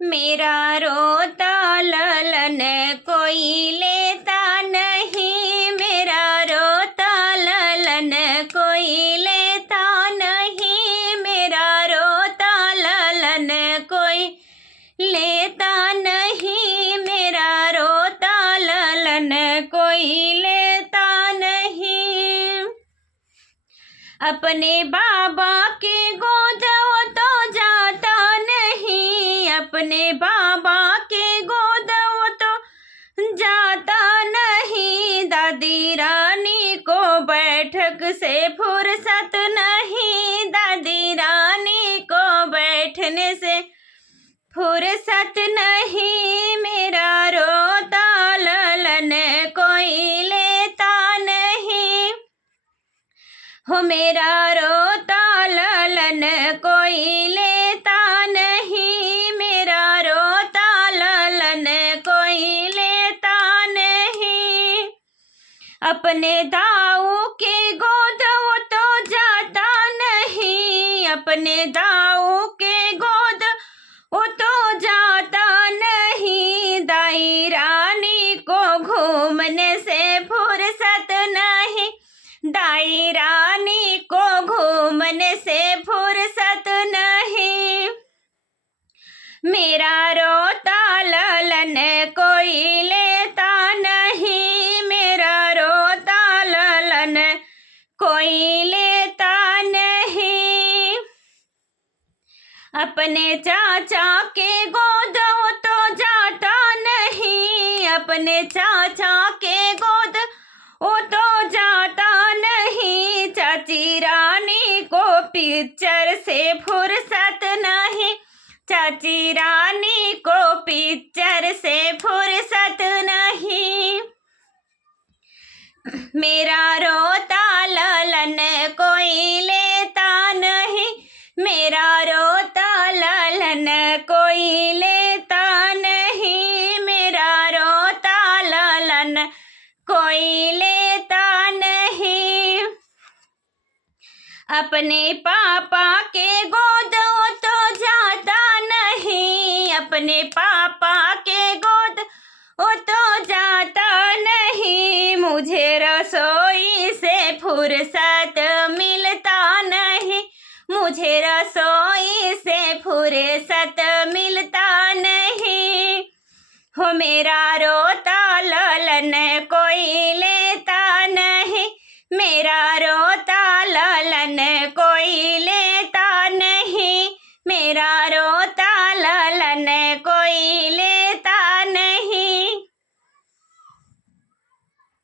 मेरा रोता ललन कोई लेता नहीं, मेरा रोता ललन कोई लेता नहीं, मेरा रोता ललन कोई लेता नहीं, मेरा रोता ललन कोई लेता नहीं। अपने बाबा के गोद वो तो जाता नहीं, अपने बाबा के गोद वो तो जाता नहीं। दादी रानी को बैठक से फुर्सत नहीं, दादी रानी को बैठने से फुर्सत नहीं, मेरा रोता ललन कोई लेता नहीं, हो मेरा रोता ललन कोई लेता नहीं, मेरा रोता ललन कोई लेता नहीं। अपने दाऊ के गोद वो तो जाता नहीं, अपने दाऊ के गोद वो तो जाता नहीं। दाई रानी को घूमने से फुर्सत नहीं, दाई रानी को घूमने से फुर्सत नहीं, मेरा रोता ललन कोई लेता नहीं, मेरा रोता ललन कोई लेता नहीं। अपने चाचा के गोद वो तो जाता नहीं, अपने चाचा के गोद वो तो जाता नहीं। चाची रानी को पिक्चर से फुर्सत नहीं, चाची रानी को पिक्चर से फुर्सत नहीं, मेरा रोता ललन कोई लेता नहीं, मेरा रोता ललन कोई लेता नहीं, मेरा रोता ललन कोई लेता नहीं। अपने पापा के गोद वो तो जाता नहीं, अपने पापा के गोद वो तो जाता नहीं। मुझे रसोई से फुर्सत मिलता नहीं, मुझे रसोई से फुर्सत मिलता नहीं, हो मेरा रोता ललन कोई लेता नहीं, मेरा रोता ललन कोई लेता नहीं, मेरा रोता ललन कोई